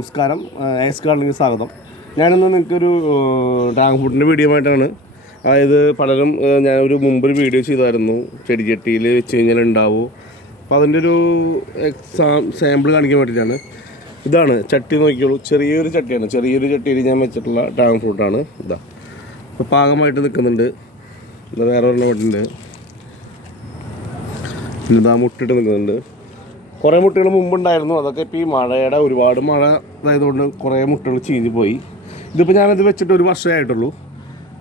നമസ്കാരം, എസ് ഗാർഡനിലേക്ക് സ്വാഗതം. ഞാനിന്ന് നിങ്ങൾക്കൊരു ഡ്രാഗൺ ഫ്രൂട്ടിൻ്റെ വീഡിയോ ആയിട്ടാണ്. അതായത് പലരും ഞാനൊരു മുമ്പൊരു വീഡിയോ ചെയ്തായിരുന്നു, ചെടിച്ചട്ടിയിൽ വെച്ച് കഴിഞ്ഞാൽ ഉണ്ടാവും. അപ്പോൾ അതിൻ്റെ ഒരു സാമ്പിൾ കാണിക്കാൻ വേണ്ടിയിട്ടാണ്. ഇതാണ് ചട്ടി, നോക്കിയോളൂ. ചെറിയൊരു ചട്ടിയാണ്. ചെറിയൊരു ചട്ടിയിൽ ഞാൻ വെച്ചിട്ടുള്ള ഡ്രാഗൺ ഫ്രൂട്ടാണ്. ഇതാ ഇപ്പോൾ പാകമായിട്ട് നിൽക്കുന്നുണ്ട്. ഇതാ വേറെ ഒരെണ്ണം വീട്ടുണ്ട്. പിന്നെ ഇതാ മുട്ടിട്ട് നിൽക്കുന്നുണ്ട്. കുറേ മുട്ടകൾ മുമ്പുണ്ടായിരുന്നു. അതൊക്കെ ഇപ്പോൾ ഈ മഴയുടെ ഒരുപാട് മഴ ആയതുകൊണ്ട് കുറേ മുട്ടകൾ ചീഞ്ഞ് പോയി. ഇതിപ്പോൾ ഞാനത് വെച്ചിട്ട് ഒരു വർഷമേ ആയിട്ടുള്ളൂ.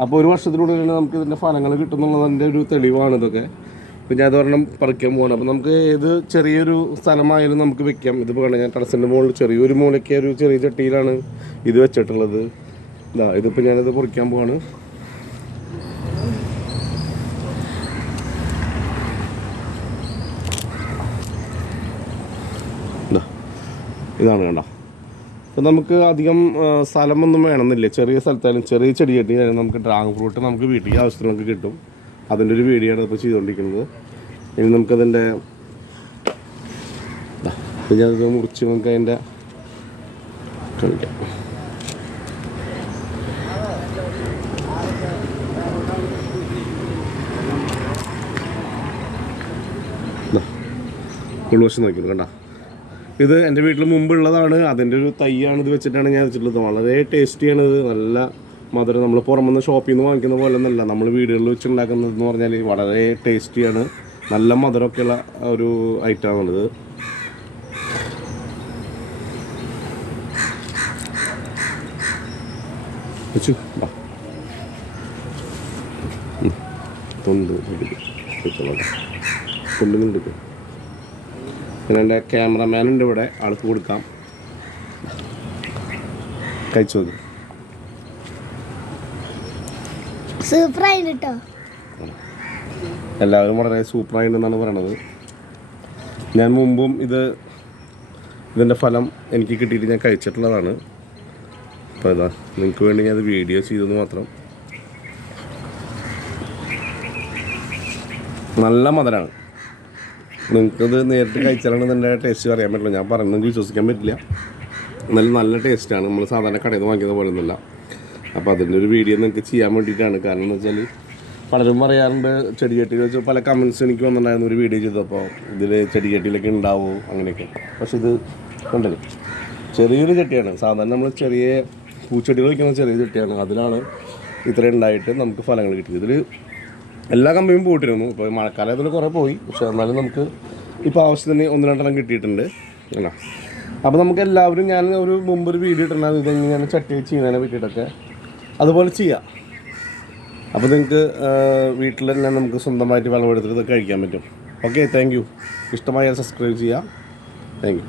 അപ്പോൾ ഒരു വർഷത്തിനുള്ളിൽ നമുക്ക് ഇതിൻ്റെ ഫലങ്ങൾ കിട്ടുന്നുള്ളതിൻ്റെ ഒരു തെളിവാണ് ഇതൊക്കെ. ഇപ്പോൾ ഞാൻ അതൊരെണ്ണം പറിക്കാൻ പോകണം. അപ്പോൾ നമുക്ക് ഏത് ചെറിയൊരു സ്ഥലമായാലും നമുക്ക് വെക്കാം. ഇതിപ്പോൾ വേണം, ഞാൻ ടെറസിൻ്റെ മുകളിൽ ചെറിയൊരു മൂലയ്ക്ക് ഒരു ചെറിയ ചട്ടിയിലാണ് ഇത് വെച്ചിട്ടുള്ളത്. ഇതാ ഇതിപ്പോൾ ഞാനത് പറിക്കാൻ പോവാണ്. ഇതാണ് കണ്ടോ. അപ്പോൾ നമുക്ക് അധികം സ്ഥലമൊന്നും വേണമെന്നില്ല. ചെറിയ സ്ഥലത്തായാലും ചെറിയ ചെടി ചട്ടിയായാലും നമുക്ക് ഡ്രാഗൺ ഫ്രൂട്ട് നമുക്ക് വീട്ടിൽ ആവശ്യത്തിനൊക്കെ കിട്ടും. അതിൻ്റെ ഒരു വീഡിയോ ആണ് ഇപ്പോൾ ചെയ്തുകൊണ്ടിരിക്കുന്നത്. ഇനി നമുക്കതിൻ്റെ ഞാനത് മുറിച്ച് നമുക്ക് അതിൻ്റെ കളിക്കാം. ഉൾവശം നോക്കിയുള്ളൂ കണ്ടോ. ഇത് എൻ്റെ വീട്ടിൽ മുമ്പുള്ളതാണ്. അതിൻ്റെ ഒരു തൈയാണ് ഇത് വെച്ചിട്ടാണ് ഞാൻ വെച്ചിട്ടുള്ളത്. വളരെ ടേസ്റ്റിയാണ് ഇത്. നല്ല മധുരം. നമ്മൾ പുറമെന്ന് ഷോപ്പിൽ നിന്ന് വാങ്ങിക്കുന്ന പോലെ ഒന്നല്ല, നമ്മൾ വീടുകളിൽ വെച്ചുണ്ടാക്കുന്നതെന്ന് പറഞ്ഞാൽ വളരെ ടേസ്റ്റിയാണ്. നല്ല മധുരമൊക്കെയുള്ള ഒരു ഐറ്റമാണിത്. വെച്ചു തൊണ്ടുന്നുണ്ട്. പിന്നെ എൻ്റെ ക്യാമറമാനുണ്ട് ഇവിടെ, ആൾക്ക് കൊടുക്കാം. കഴിച്ചു നോക്കി. സൂപ്പറായിട്ട് കേട്ടോ. എല്ലാവരും വളരെ സൂപ്പറായിട്ടെന്നാണ് പറയണത്. ഞാൻ മുമ്പും ഇതിൻ്റെ ഫലം എനിക്ക് കിട്ടിയിട്ട് ഞാൻ കഴിച്ചിട്ടുള്ളതാണ്. അപ്പോൾ ഇതാ നിങ്ങൾക്ക് വേണ്ടി ഞാൻ അത് വീഡിയോ ചെയ്തെന്ന് മാത്രം. നല്ല മധുരമാണ്. നിങ്ങൾക്കത് നേരിട്ട് കഴിച്ചാലാണ് ഇതിൻ്റെ ടേസ്റ്റ് അറിയാൻ പറ്റുള്ളൂ. ഞാൻ പറയുന്നത് വിശ്വസിക്കാൻ പറ്റില്ല. എന്നാലും നല്ല ടേസ്റ്റാണ്. നമ്മൾ സാധാരണ കടയിൽ നിന്ന് വാങ്ങിക്കുന്ന പോലെ ഒന്നുമില്ല. അപ്പോൾ അതിൻ്റെ ഒരു വീഡിയോ നിങ്ങൾക്ക് ചെയ്യാൻ വേണ്ടിയിട്ടാണ്. കാരണം എന്ന് വെച്ചാൽ പലരും പറയാറുണ്ട് ചെടിച്ചട്ടിയിൽ വെച്ച് പല കമൻറ്റ്സ് എനിക്ക് വന്നിട്ടുണ്ടായിരുന്നു ഒരു വീഡിയോ ചെയ്തപ്പോൾ, ഇതിൽ ചെടിച്ചട്ടിയിലൊക്കെ ഉണ്ടാവും അങ്ങനെയൊക്കെ. പക്ഷെ ഇത് കണ്ടല്ലോ, ചെറിയൊരു ചട്ടിയാണ്. സാധാരണ നമ്മൾ ചെറിയ പൂച്ചെടികൾ വയ്ക്കുന്ന ചെറിയ ചട്ടിയാണ്. അതിലാണ് ഇത്രയും ഉണ്ടായിട്ട് നമുക്ക് ഫലങ്ങൾ കിട്ടിയത്. ഇതിൽ എല്ലാ കമ്പനിയും പോയിട്ടിരുന്നു. ഇപ്പോൾ മഴക്കാലത്തിൽ കുറേ പോയി. പക്ഷെ എന്നാലും നമുക്ക് ഇപ്പോൾ ആവശ്യത്തിന് 1-2 കിട്ടിയിട്ടുണ്ട് അല്ല. അപ്പോൾ നമുക്ക് എല്ലാവരും, ഞാൻ ഒരു മുമ്പൊരു വീഡിയോ ഇട്ടിട്ടുണ്ടായിരുന്നു ഇതെങ്ങനെ ചട്ടി വെച്ച് ചെയ്യുന്നതിനെ പറ്റിയിട്ടൊക്കെ. അതുപോലെ ചെയ്യാം. അപ്പോൾ നിങ്ങൾക്ക് വീട്ടിൽ തന്നെ നമുക്ക് സ്വന്തമായിട്ട് വിളവെടുത്തിട്ട് ഇതൊക്കെ കഴിക്കാൻ പറ്റും. Okay, thank you. ഇഷ്ടമായാൽ സബ്സ്ക്രൈബ് ചെയ്യാം. Thank you.